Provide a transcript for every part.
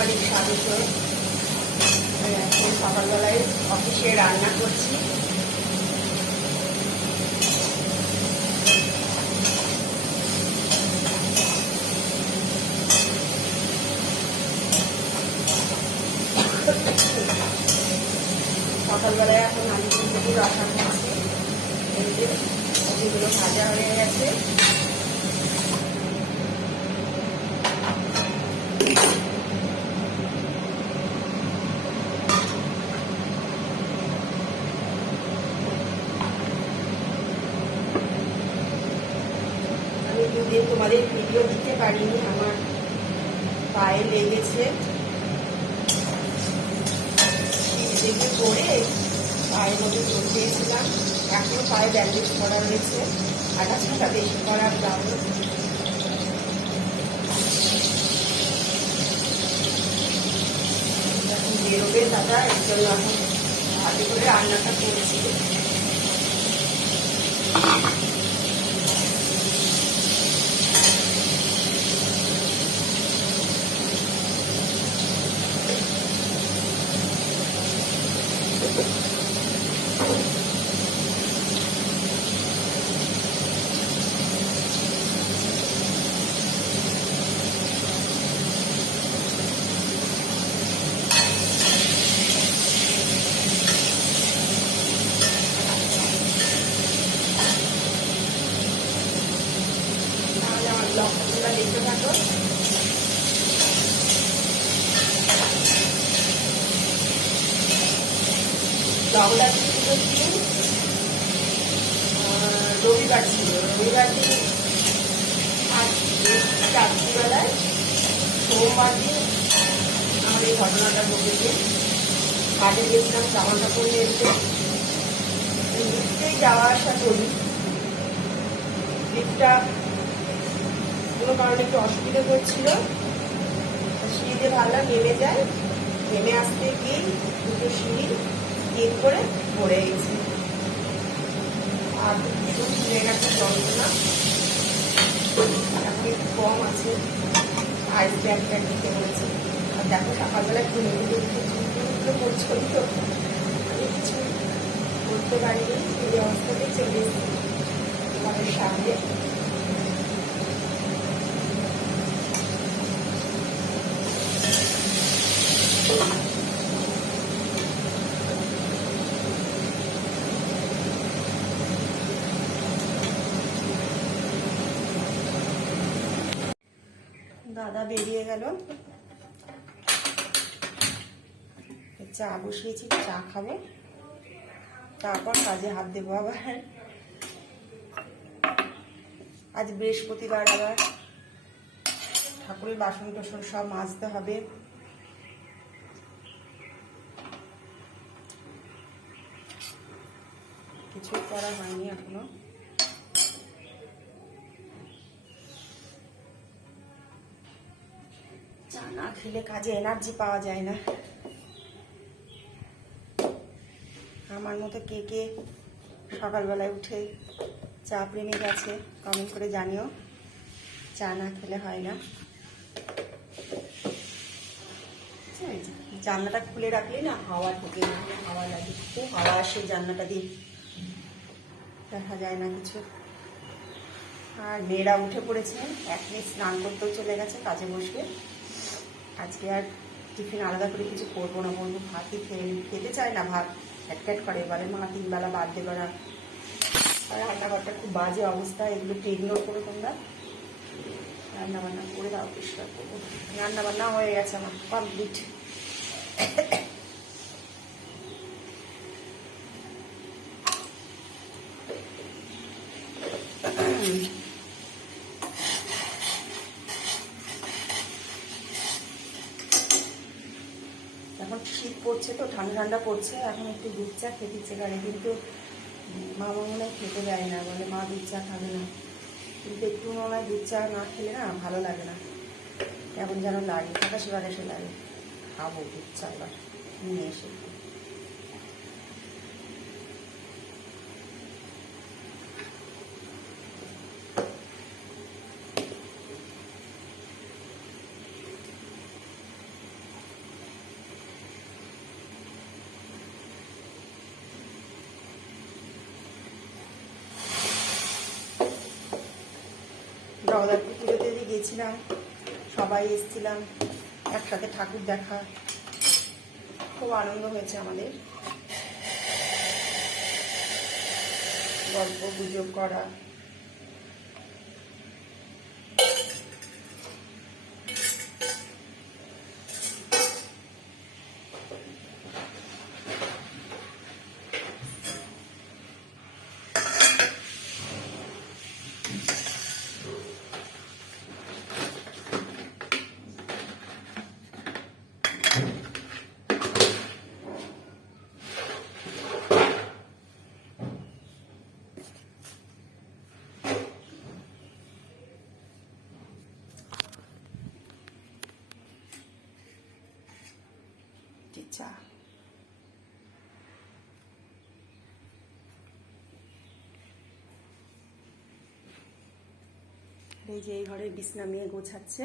অনেক স্বাগত। এখন সকালবেলায় অফিসে রান্না করছি। সকালবেলায় এখন আলু ফুলকপি রসা করছি। এই যে যেগুলো ভাজা হয়ে গেছে। আমি দুদিন তোমাদের ভিডিও দিতে পারিনি, আমার পায়ে লেগেছে। দেখে পরে পায়ের মধ্যে চোট পেয়েছিলাম। এখনো পায়ে ব্যান্ডেজ করা রয়েছে, আটাছাটা বেশি করার কারণ। এখন বেরোবে দাদা, এর জন্য এখন হাতে করে রান্নাটা করছি। লঙ্কাগুলো দেখতে থাকো। লঙ্কা দিন রবিবার ছিল, রবিবার দিন রাত্রিবেলায়, সোমবার দিন আমার এই ঘটনাটা ঘটেছে। হাটে গেছিলাম জামা কাপড় নিতে, লিফটেই যাওয়া আসা করি। লিফটটা কোনো কারণে একটু অসুবিধা করছিল, সিঁড়িতে ভালো নেমে যায়। নেমে আসতে গিয়ে দুটো সিঁড়ি কেক করে পড়ে গেছে, আর ভীষণ ছিঁড়ে গেছে যন্ত্রণা। এখন একটু কম আছে, আইস ব্যাগটা দিতে বলেছে। আর দেখো সকালবেলা ঘুরে ঘুরে করছিল তো, আমি কিছু করতে পারিনি, এই অবস্থাতে চলে এসেছি তোমাদের সামনে। দাদা বেরিয়ে গেল, চা বসিয়েছি, চা খাবো, তারপর কাজে হাত দেবো আবার। আজ বৃহস্পতিবার, আবার ঠাকুরের বাসন টাসন সব মাজতে হবে। কিছু করা হয়নি এখনো। চা না খেলে কাজে এনার্জি পাওয়া যায় না। আমার মতো কে কে সকালবেলায় উঠে চা প্রেমিক আছে কমেন্ট করে জানিও। চা না খেলে হয় না। জানলাটা খুলে রাখলে না হাওয়া ঢোকে না, হাওয়া লাগে, খুব হাওয়া আসে জানলাটা দিয়ে, দেখা যায় না কিছু। আর মেয়েরা উঠে পড়েছে, এক মিনিট স্নান করতেও চলে গেছে, কাজে বসবে। আজকে আর টিফিন আলাদা করে কিছু করবো না, বলবো ভাতই খেতে চায় না, ভাত ক্যাট করে, এবারে মা 3 বেলা বাদ দেবে না। আর রান্নাঘরটা খুব বাজে অবস্থা, এগুলো একটু ইগনোর করো তোমরা। রান্নাবান্না করে দাও, পরিষ্কার করবো। রান্নাবান্না হয়ে গেছে আমার কমপ্লিট। এখন শীত পড়ছে তো, ঠান্ডা ঠান্ডা পড়ছে, এখন একটু দুধ চা খেতে ইচ্ছে করে, কিন্তু মামা মনে হয় খেতে দেয় না, বলে মা দুধ চা খাবে না। কিন্তু একটু মনে হয় দুধ চা না খেলে না ভালো লাগে না, কেমন যেন লাগে, ফ্যাকাশে ফ্যাকাশে লাগে। খাবো দুধ চা এবার নিয়ে এসে। জগদ্ধাত্রী পুজোতে যে গেছিলাম, সবাই এসেছিলাম একসাথে ঠাকুর দেখা, খুব আনন্দ হয়েছে আমাদের। গল্প গুজব করা, চা। এই যে এই ঘরের বিছনা মেয়ে গোছাচ্ছে,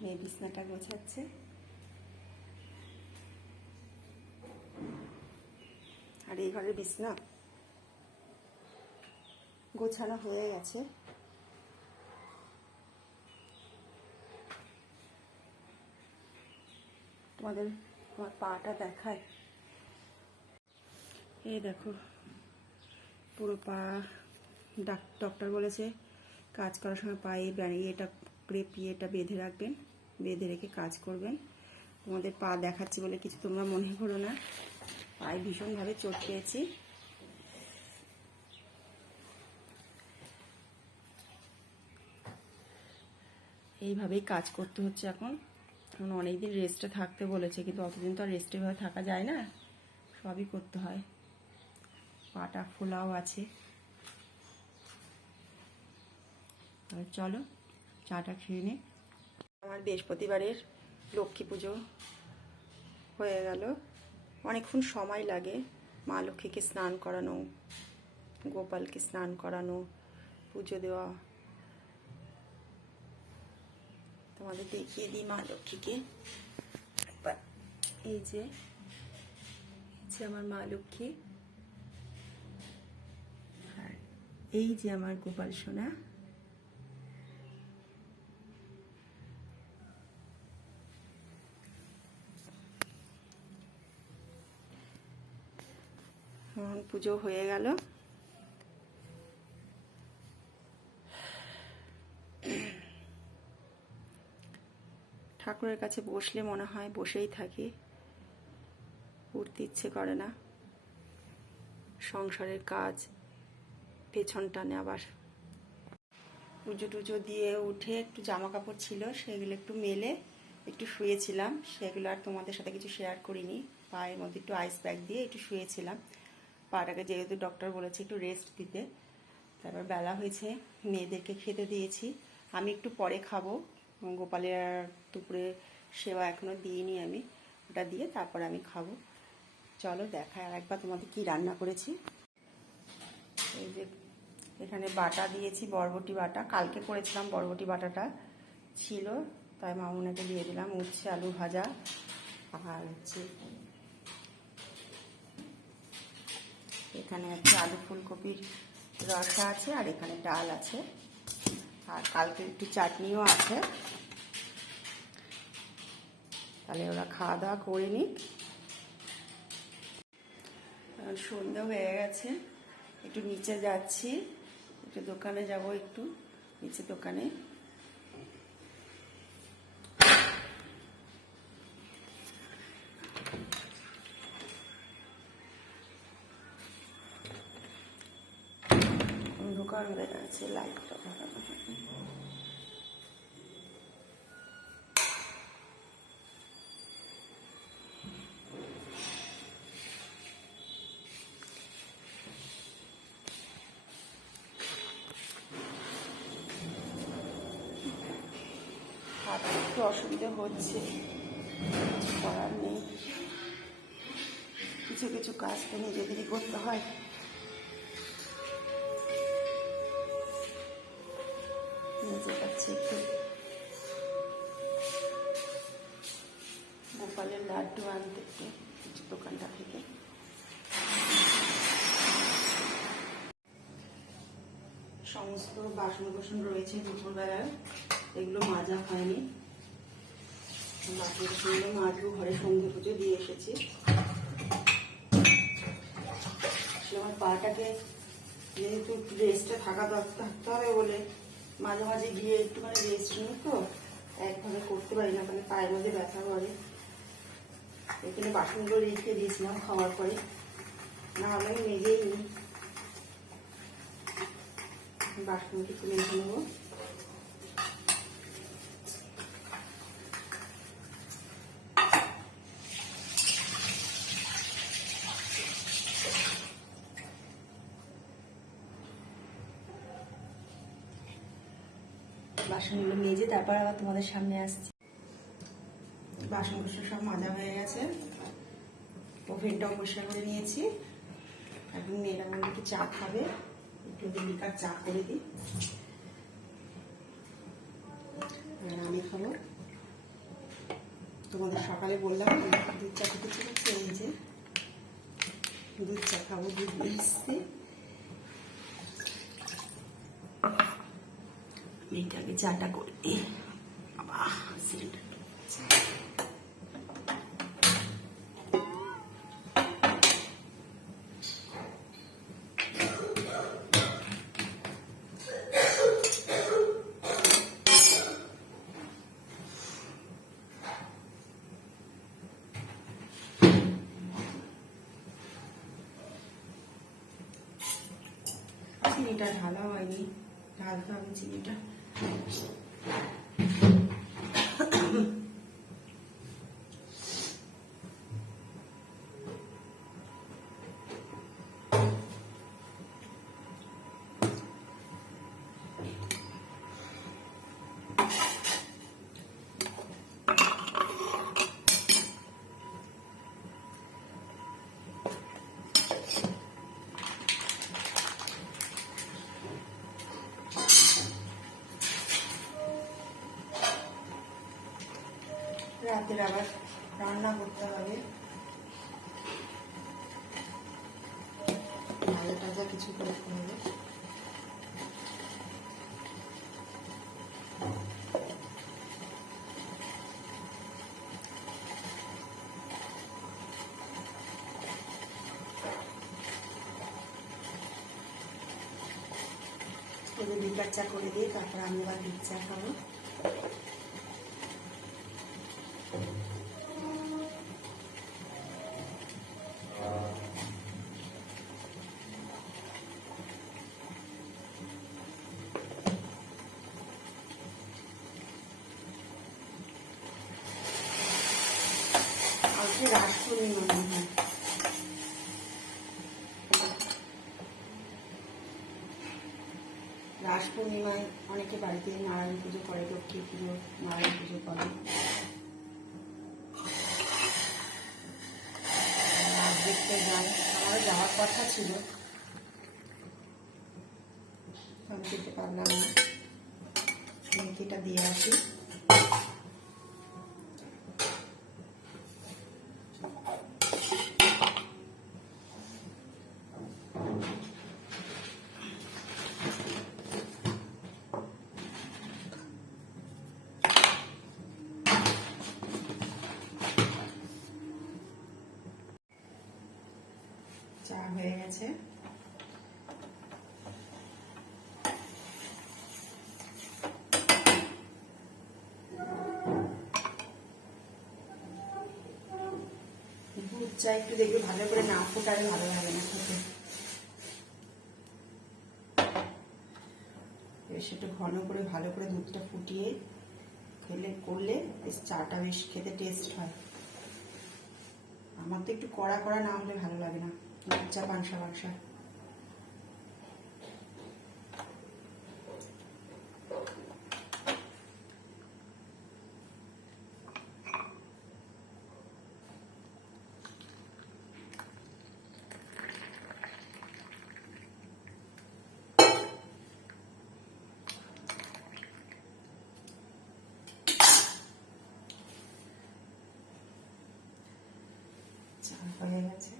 মেয়ে বিছনাটা গোছাচ্ছে। আর এই ঘরের বিছনা গোছানো হয়ে গেছে। তোমাদের আমার পাটা দেখায়, এই দেখো পুরো পা। ডক্টর বলেছে কাজ করার সময় পায়ে এটা ক্রেপিয়েটা বেঁধে রাখবেন, বেঁধে রেখে কাজ করবেন। তোমাদের পা দেখাচ্ছি বলে কিছু তোমরা মনে করো না, পায়ে ভীষণভাবে চোট পেয়েছি। এইভাবেই কাজ করতে হচ্ছে এখন। অনেকদিন রেস্টে থাকতে বলেছে, কিন্তু অতদিন তো আর রেস্টে ভাবে থাকা যায় না, সবই করতে হয়। পাটা ফোলাও আছে। চলো চাটা খেয়ে নে। আমার বৃহস্পতিবারের লক্ষ্মী পুজো হয়ে গেল। অনেকক্ষণ সময় লাগে মা লক্ষ্মীকে স্নান করানো, গোপালকে স্নান করানো, পুজো দেওয়া। তোমাদের দেখিয়ে দিই মা লক্ষ্মীকে। এই যে আমার মা লক্ষ্মী, আর এই যে আমার গোপাল সোনা। পুজো হয়ে গেল। ঠাকুরের কাছে বসলে মনে হয় বসেই থাকি, উঠতে ইচ্ছে করে না। সংসারের কাজ পেছন টানে। আবার পুজো টুজো দিয়ে উঠে একটু জামা কাপড় ছিল, সেগুলো একটু মেলে একটু শুয়েছিলাম। সেগুলো আর তোমাদের সাথে কিছু শেয়ার করিনি। পায়ের মধ্যে একটু আইস প্যাক দিয়ে একটু শুয়েছিলাম। পাটাকে যেহেতু ডক্টর বলেছে একটু রেস্ট দিতে, তারপর বেলা হয়েছে, মেয়েদেরকে খেতে দিয়েছি। আমি একটু পরে খাবো। গোপালের দুপুরে সেবা এখনও দিইনি আমি, ওটা দিয়ে তারপর আমি খাবো। চলো দেখায় আর একবার তোমাদের কি রান্না করেছি। এই যে এখানে বাটা দিয়েছি, বরবটি বাটা। কালকে করেছিলাম, বরবটি বাটাটা ছিল, তাই মামুনাকে দিয়ে দিলাম। উচ্ছে আলু ভাজা, আর হচ্ছে এখানে হচ্ছে আলু ফুলকপির রসা আছে, আর এখানে ডাল আছে, আর কালকে একটু চাটনিও আছে। তাহলে ওরা খাওয়া দাওয়া করে নিক। সন্ধ্যা হয়ে গেছে, একটু নিচে যাচ্ছি, একটু দোকানে যাব, একটু নিচে দোকানে। দোকান হয়ে গেছে, লাইটটা লাগানো। হাতে একটু অসুবিধা হচ্ছে, কিছু করার নেই। কিছু কিছু কাজ তো নিজেদেরই করতে হয়। নিজে যাচ্ছে একটু গোপালের লাড্ডু আনতে, একটু কিছু দোকানটা থেকে। সমস্ত বাসন কোসন রয়েছে দুপুরবেলার, এগুলো মাজা হয়নি। বাসন কোসনগুলো মাজবো, ঘরে সন্ধ্যে পুজো দিয়ে এসেছি। আমার পাটাকে যেহেতু রেস্টে থাকতে হবে বলে মাঝে মাঝে গিয়ে একটুখানি রেস্ট নিই, তো একভাবে করতে পারি না, তাহলে পায়ের মধ্যে ব্যথা করে। এখানে বাসনগুলো রেখে দিয়েছিলাম খাওয়ার পরে, না হলে আমি মেজেই নিই। বাসনটি একটু মেজে নেবো। বাসনগুলো মেজে তারপর আবার তোমাদের সামনে আসছি। বাসন কুসন সব মাজা হয়ে গেছে, ওভেনটাও পরিষ্কার করে নিয়েছি। এখন মেয়েরা বললো একটু চা খাবে, একটু লিকার চা করে দিই, আর আমি খাবো। তোমাদের সকালে বললাম দুধ চা খেতে চলেছে, এই যে দুধ চা খাবো, দুধ নিয়ে এসছি। মেয়েটাকে চাটা করে দিই। সিলিন্ডার চিনিটা ঢালা হয়নি, ঢালতে হবে চিনিটা। রাতের আবার রান্না করতে হবে, ভাজা টাজা কিছু করতে হবে। ওদের লিকার চা করে দিয়ে তারপর আমি আবার লিক চা খাবো। রাস পূর্ণিমা মনে হয়, রাস পূর্ণিমায় অনেকে বাড়িতে নারায়ণ পুজো করে, লক্ষ্মী পুজো, নারায়ণ পুজো করে। দেখতে যাই, আমারও যাওয়ার কথা ছিল, আমি যেতে পারলাম না। মেয়েটা দিয়ে আসি। চা হয়ে গেছে, দুধ চা একটু দেখবে ভালো করে না ফোটালে ভালো লাগে না খেতে, বেশ একটু ঘন করে ভালো করে দুধটা ফুটিয়ে করলে বেশ চাটা বেশ খেতে টেস্ট হয়। আমার তো একটু কড়া কড়া না হলে ভালো লাগে না, দুধ চা পাংসা পাংসা। হয়ে গেছে,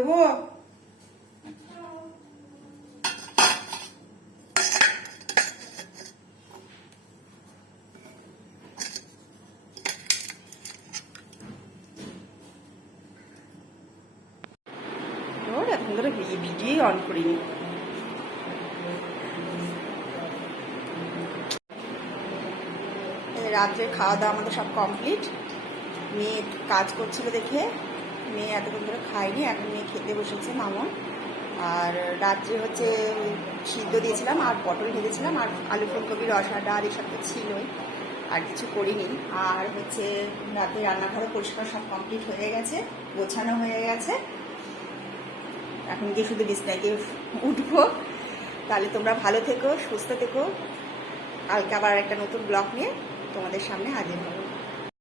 দেবো? এখন ধরে ভিডিও অন করিনি। রাত্রে খাওয়া দাওয়া আমাদের সব কমপ্লিট। মেয়ে কাজ করছিল দেখে মেয়ে এতক্ষণ ধরে খায়নি, এখন মেয়ে খেতে বসেছে মামন। আর রাত্রে হচ্ছে সিদ্ধ দিয়েছিলাম আর পটল ভেজেছিলাম আর আলু ফুলকপি রসা ডাল এসব তো ছিলই, আর কিছু করিনি। আর হচ্ছে রাতে রান্নাঘরে পরিষ্কার সব কমপ্লিট হয়ে গেছে, গোছানো হয়ে গেছে। এখন গিয়ে শুধু বিছনায় গিয়ে উঠবো। তাহলে তোমরা ভালো থেকো, সুস্থ থেকো। কালকে আবার একটা নতুন ব্লগ নিয়ে তোমাদের সামনে হাজির হবো।